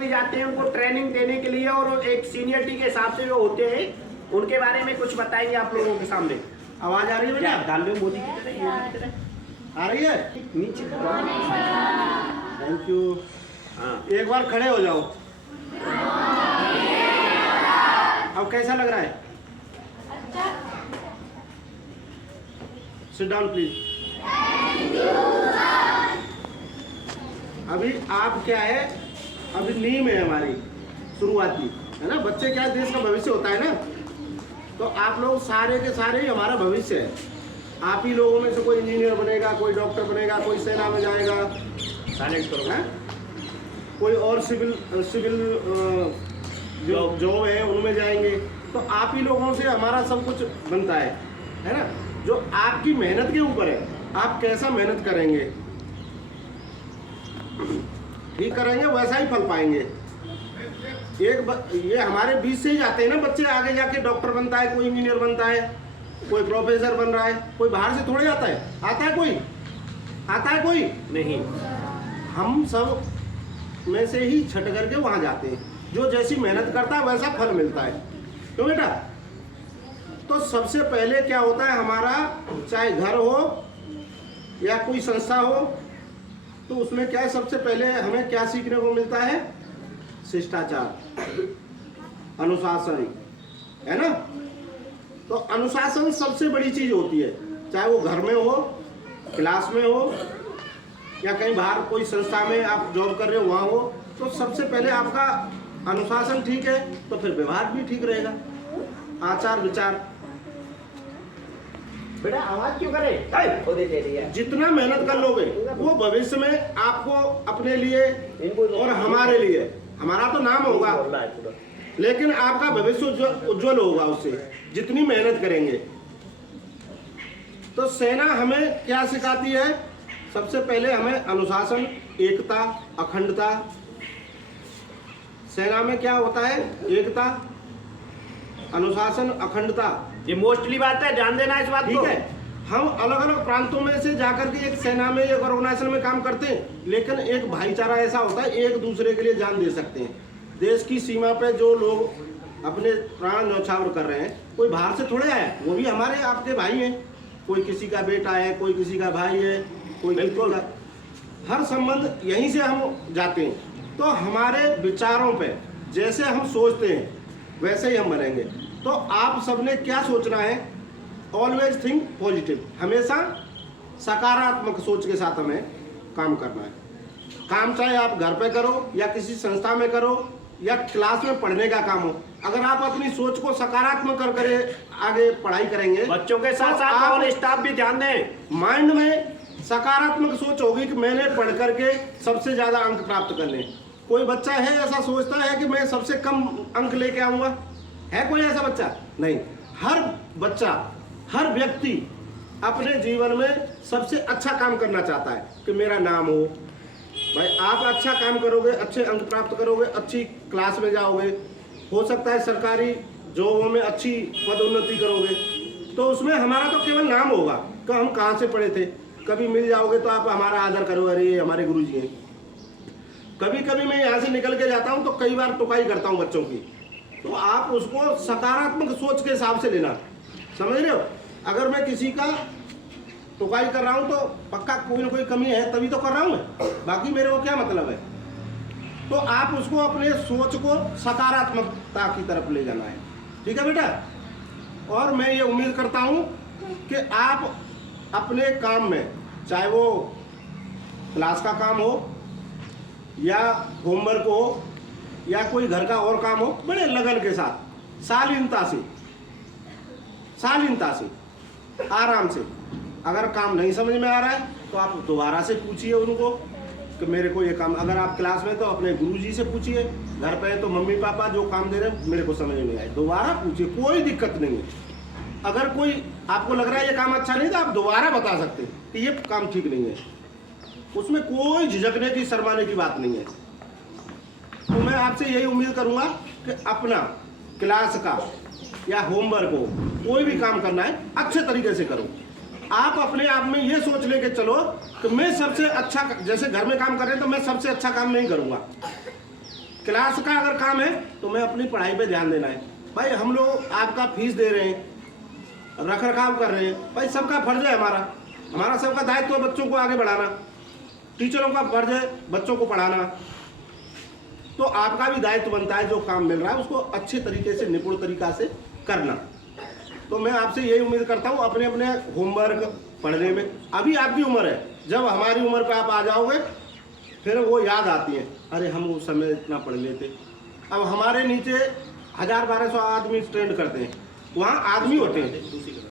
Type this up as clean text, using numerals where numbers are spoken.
भी जाते हैं उनको ट्रेनिंग देने के लिए, और एक सीनियरिटी के हिसाब से जो होते हैं उनके बारे में कुछ बताएंगे आप लोगों के सामने। आवाज आ रही है बेटा? डाल लो मोदी की तरह, योगी की तरह। आ रही है? नीचे थैंक यू। हाँ, एक बार खड़े हो जाओ। अब कैसा लग रहा है? Sit down please. अभी आप क्या है, अभी नींव है हमारी शुरुआती, है ना। बच्चे क्या है, देश का भविष्य होता है ना। तो आप लोग सारे के सारे ही हमारा भविष्य है। आप ही लोगों में से कोई इंजीनियर बनेगा, कोई डॉक्टर बनेगा, कोई सेना में जाएगा, साइलेंट करो, है? कोई और सिविल जो जॉब है उनमें जाएंगे। तो आप ही लोगों से हमारा सब कुछ बनता है ना। जो आपकी मेहनत के ऊपर है, आप कैसा मेहनत करेंगे, ठीक करेंगे, वैसा ही फल पाएंगे। ये हमारे बीच से ही जाते हैं ना बच्चे, आगे जाके डॉक्टर बनता है, कोई इंजीनियर बनता है, कोई प्रोफेसर बन रहा है, कोई बाहर से थोड़े आता है। आता है कोई? आता है कोई? नहीं। हम सब में से ही छट करके वहां जाते हैं। जो जैसी मेहनत करता है वैसा फल मिलता है, क्यों बेटा? तो सबसे पहले क्या होता है हमारा, चाहे घर हो या कोई संस्था हो, तो उसमें क्या है, सबसे पहले हमें क्या सीखने को मिलता है? शिष्टाचार, अनुशासन, है ना। तो अनुशासन सबसे बड़ी चीज होती है, चाहे वो घर में हो, क्लास में हो, या कहीं बाहर कोई संस्था में आप जॉब कर रहे हो वहाँ हो। तो सबसे पहले आपका अनुशासन ठीक है तो फिर व्यवहार भी ठीक रहेगा, आचार विचार। बेटा आवाज क्यों करे? जितना मेहनत कर लोगे वो भविष्य में आपको अपने लिए और हमारे लिए, हमारा तो नाम होगा लेकिन आपका भविष्य उज्जवल होगा उससे, जितनी मेहनत करेंगे। तो सेना हमें क्या सिखाती है? सबसे पहले हमें अनुशासन, एकता, अखंडता। सेना में क्या होता है? एकता, अनुशासन, अखंडता। ये मोस्टली बात है, ध्यान देना इस बात को। ठीक है। हम अलग अलग प्रांतों में से जाकर के एक सेना में, एक ऑर्गेनाइजेशन में काम करते हैं, लेकिन एक भाईचारा ऐसा होता है, एक दूसरे के लिए जान दे सकते हैं। देश की सीमा पे जो लोग अपने प्राण न्यौछावर कर रहे हैं, कोई बाहर से थोड़े आए, वो भी हमारे आपके भाई हैं। कोई किसी का बेटा है, कोई किसी का भाई है, कोई बिल्कुल, हर संबंध यहीं से हम जाते हैं। तो हमारे विचारों पे जैसे हम सोचते हैं वैसे ही हम बनेंगे। तो आप सबने क्या सोचना है? ऑलवेज थिंक पॉजिटिव, हमेशा सकारात्मक सोच के साथ हमें काम करना है। काम चाहे आप घर पे करो या किसी संस्था में करो या क्लास में पढ़ने का काम हो, अगर आप अपनी सोच को सकारात्मक कर आगे पढ़ाई करेंगे, बच्चों के साथ साथ और स्टाफ भी ध्यान दें। माइंड में सकारात्मक सोच होगी कि मैंने पढ़ करके सबसे ज्यादा अंक प्राप्त करने। कोई बच्चा है ऐसा सोचता है कि मैं सबसे कम अंक लेके आऊंगा? है कोई ऐसा बच्चा? नहीं। हर बच्चा, हर व्यक्ति अपने जीवन में सबसे अच्छा काम करना चाहता है कि मेरा नाम हो। भाई आप अच्छा काम करोगे, अच्छे अंक प्राप्त करोगे, अच्छी क्लास में जाओगे, हो सकता है सरकारी जॉबों में अच्छी पदोन्नति करोगे, तो उसमें हमारा तो केवल नाम होगा कि हम कहाँ से पढ़े थे। कभी मिल जाओगे तो आप हमारा आदर करो, अरे ये हमारे गुरुजी हैं। कभी कभी मैं यहाँ से निकल के जाता हूँ तो कई बार टुकाई करता हूँ बच्चों की, तो आप उसको सकारात्मक सोच के हिसाब से लेना, समझ रहे हो। अगर मैं किसी का टुकाई कर रहा हूँ तो पक्का कोई ना कोई कमी है तभी तो कर रहा हूँ मैं, बाकी मेरे को क्या मतलब है। तो आप उसको अपने सोच को सकारात्मकता की तरफ ले जाना है, ठीक है बेटा। और मैं ये उम्मीद करता हूँ कि आप अपने काम में, चाहे वो क्लास का काम हो या होमवर्क हो या कोई घर का और काम हो, बड़े लगन के साथ, शालीनता से, आराम से। अगर काम नहीं समझ में आ रहा है तो आप दोबारा से पूछिए उनको कि मेरे को ये काम, अगर आप क्लास में तो अपने गुरुजी से पूछिए, घर पे तो मम्मी पापा जो काम दे रहे हैं मेरे को समझ में नहीं आए, दोबारा पूछिए, कोई दिक्कत नहीं है। अगर कोई आपको लग रहा है ये काम अच्छा नहीं तो आप दोबारा बता सकते हैं कि ये काम ठीक नहीं है, उसमें कोई झिझकने की, शर्माने की बात नहीं है। तो मैं आपसे यही उम्मीद करूंगा कि अपना क्लास का या होमवर्क हो, कोई भी काम करना है अच्छे तरीके से करो। आप अपने आप में ये सोच लेके चलो कि मैं सबसे अच्छा, जैसे घर में काम कर रहे हैं तो मैं सबसे अच्छा काम नहीं करूंगा, क्लास का अगर काम है तो मैं अपनी पढ़ाई पे ध्यान देना है। भाई हम लोग आपका फीस दे रहे हैं, रख रखाव कर रहे हैं, भाई सबका फर्ज है, हमारा सबका दायित्व है बच्चों को आगे बढ़ाना, टीचरों का फर्ज है बच्चों को पढ़ाना, तो आपका भी दायित्व बनता है जो काम मिल रहा है उसको अच्छे तरीके से निपुण तरीका से करना। तो मैं आपसे यही उम्मीद करता हूँ अपने अपने होमवर्क पढ़ने में। अभी आपकी उम्र है, जब हमारी उम्र पे आप आ जाओगे फिर वो याद आती है, अरे हम उस समय इतना पढ़ लेते। अब हमारे नीचे 1000-1200 आदमी ट्रेंड करते हैं, वहाँ आदमी होते हैं,